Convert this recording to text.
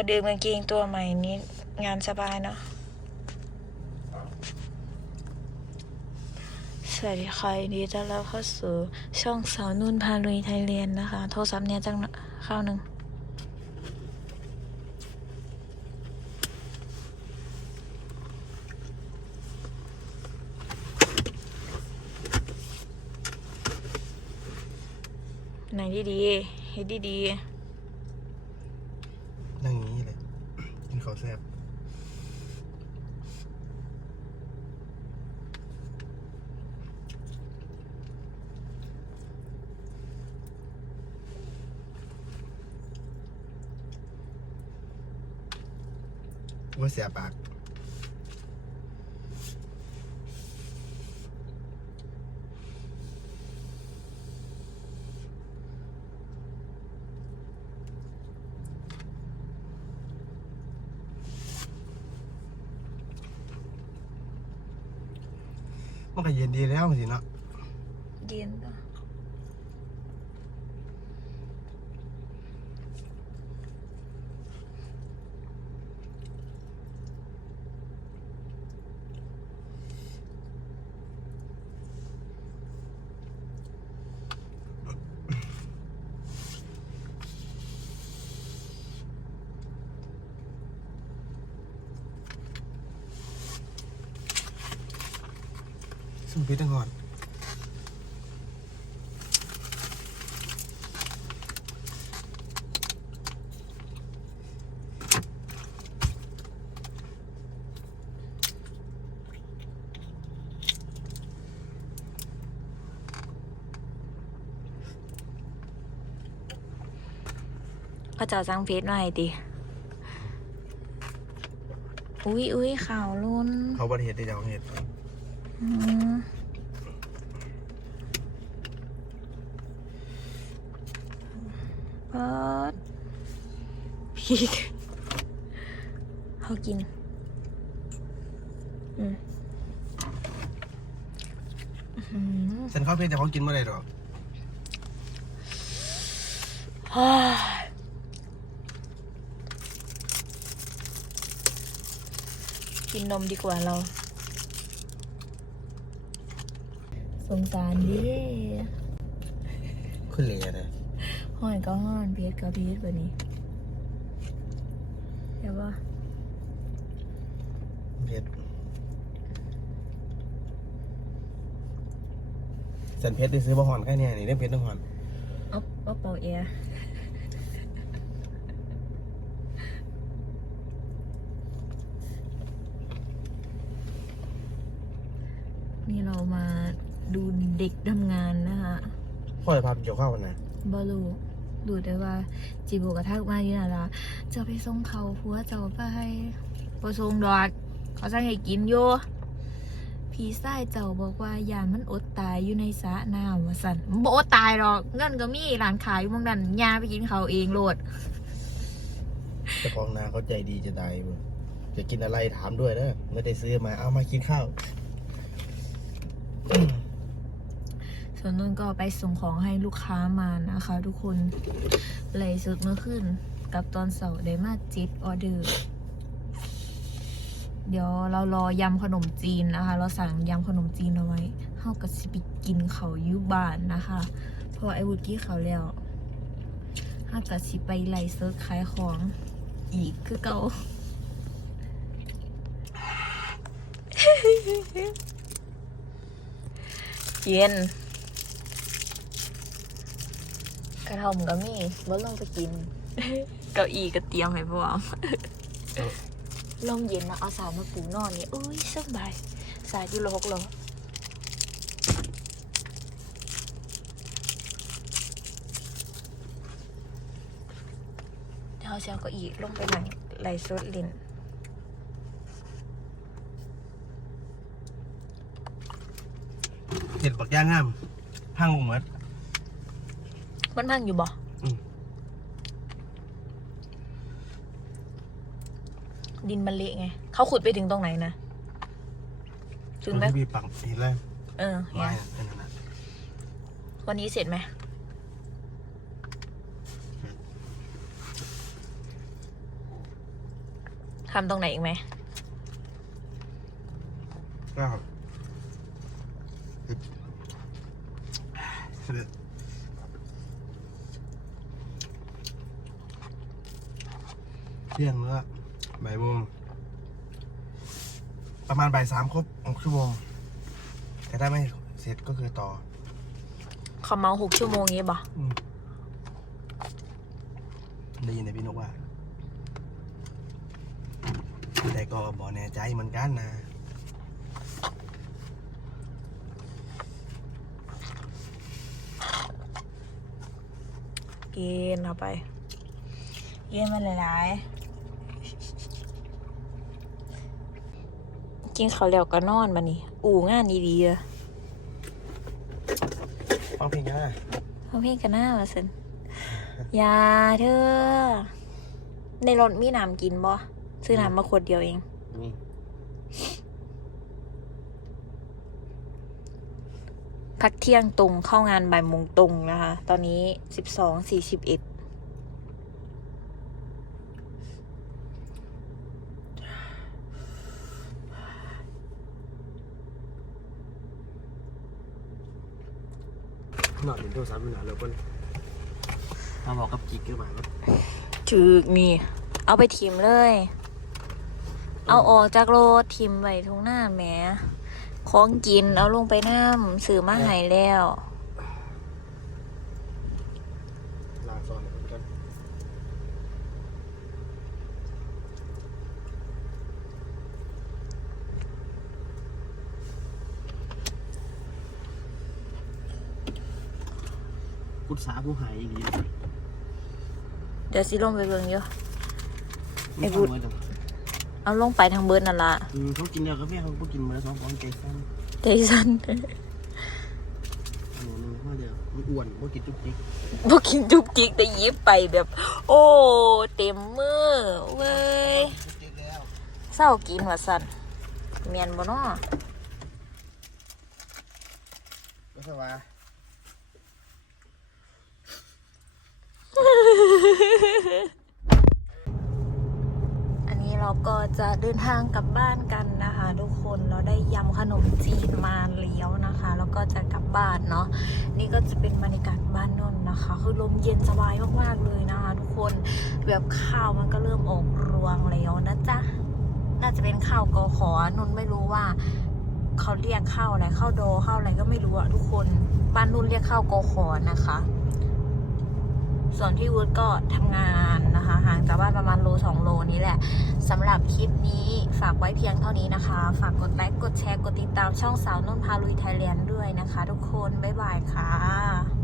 ประเดิมกางเกงตัวใหม่นี้งานสบายเนาะสวัสดีค่ะยินดีต้อนรับเข้าสู่ช่องสาวนุ่นพาลุยไทยเรียนนะคะ โทรศัพท์เนี่ยจังข้าวหนึ่งไหนดีๆเฮ็ดดีนั่งอย่างนี้เลย กินข้าว แซ่บว่าเสียปาก มันก็เย็นดีแล้วสิเนาะเย็นปะ สุ่มพิษตั้งก่อนพระเจ้าสร้างเพชรมาให้ดิอุ้ยอุ้ยข่าวลุ้นเขาบริเหตุได้จะเอาเหตุ อืมเปิดพีกเขากิน อืมอื้อหือฉันเข้าเพศแต่เขากินเมื่อไรหรอกฮ่ากินนมดีกว่าเรา สงสารดิขึ้นเลยนะห้อนก็ห้อนเพียดก็เพียดแบบนี้เดี๋ยวว่าเพชรสันเพชรได้ซื้อมาหอนแค่เนี้นี่ได้เพชรต้องหอนเอาเอาเป่าแอร์นี่เรามา ดูเด็กทำงานนะคะพ่อจะพาไปเกี่ยวข้าววันไหนบอลูดูได้ว่า จีบูกระทักมาอยู่น่ะละจะไปส่งเขาผัวเจ้าไปไปส่งดอดเขาสั่งให้กินอยู่พี่ชายเจ้าบอกว่ายานมันอดตายอยู่ในสระน้ำว่าสันมันบอกอดตายหรอกเงินก็มีร้านขายอยู่หมองนั้นยาไปกินเขาวเองโลดเจ้าของนาเขาใจดีจะได้เว้ยจะกินอะไรถามด้วยนะไม่ได้ซื้อมาเอามากินข้าว ส่วนนุ่นก็ไปส่งของให้ลูกค้ามานะคะ ทุกคนเลยสุดเมื่อคืนกับตอนเสาร์ได้มาจิตออเดอร์เดี๋ยวเรารอยำขนมจีนนะคะ เราสั่งยำขนมจีนเอาไว้เฮากับสิไปกินเขายุบานนะคะเพราะไอ้วุฒิเขาแล้วเฮากับสิไปไล่เซิร์ชขายของอีกคือเก่าเย็น กระทอมก็มีว่าลงไปกิน เก้าอี้ก็เตรียมให้พร้อมลมเย็นนะเอาสาวมาปูนอนนี่เอ้ยสบายสายอยู่โลกเลยเดี๋ยวเอาเช้าก็อีกลงไปหนังไหลสดลินเห็ดบักย่างงามพังลงหมด มันพังอยู่บ่อืมดินมันเละไง เขาขุดไปถึงตรงไหนนะ ถึงไหมมันมีปังเห็นเลยเออไม้เนี่ยน่ะนั่นน่ะวันนี้เสร็จไหมำตรงไหนอีกไหมก็ ที่ยงแล้วบ่ายโมงประมาณบ่ายสามครบหกชั่วโมง แต่ถ้าไม่เสร็จก็คือต่อเขาเมาหกชั่วโมงงี้บ่อืมได้ยินแต่พี่นกว่าแต่ก็บอกแน่ใจเหมือนกันนะกินเข้าไปกินมันหลายๆ กินเขาวแล้วก็นอนมานี่อู่งานดีๆอะฟังเพลงกันนะเอาเพลงกันหน้ามาสินอยาเธอ ในรถมีน้ำกินบ่ซื้อน้ำมาขวดเดียวเองนี่พักเที่ยงตรงเข้างานบ่ายโมงตรงนะคะ ตอนนี้สิบสองสี่สิบเอ็ด นอนเห็นโทรศัพท์อยู่หนาเลยคนมาบอกกับกิ๊กก็มาก็ถือนี่ เอาไปทิมเลย เอาออกจากรถทิมไว้ทุงหน้าแหมของกินเอาลงไปน้ำสื่อมาให้แล้ว ลางซอนเหมือนกัน กุศาผู้หายอีกทีเดี๋ยวสิลงไปเบิ่งอยู่ไอ้ไม่บุพูญดเอาลงไปทางเบิร์นนั่นละอืมเขากินเดียวกับพี่เขาก็กินมาแล้วสองของใจสั้นเดซันหนูนึงข้อเดียวมันอ้วนว่ากินจุกจิกพวกกินจุกจิกแต่ยิบไปแบบ โอ้ เต็มมือเว้ยจุกจิกแล้วเศร้ากินว่าสันเมียนบ่เนาะก็สวา จะเดินทางกลับบ้านกันนะคะ ทุกคนเราได้ยำขนมจีนมาเลี้ยวนะคะ แล้วก็จะกลับบ้านเนาะนี่ก็จะเป็นบรรยากาศบ้านนนนะคะ คือลมเย็นสบายมากๆเลยนะคะ ทุกคนแบบข้าวมันก็เริ่มออกรวงแล้วนะจ๊ะน่าจะเป็นข้าวกอขอนนไม่รู้ว่าเขาเรียกข้าวอะไรข้าวโดข้าวอะไรก็ไม่รู้อะทุกคนบ้านนุ่นเรียกข้าวกอขอนะคะ ส่วนพี่วุฒิก็ทำงานนะคะ ห่างจากบ้านประมาณโลสองโลนี้แหละสำหรับคลิปนี้ฝากไว้เพียงเท่านี้นะคะ ฝากกดไลค์กดแชร์กดติดตามช่องสาวนุ่นพาลุยไทยแลนด์ด้วยนะคะ ทุกคน บ๊ายบายค่ะ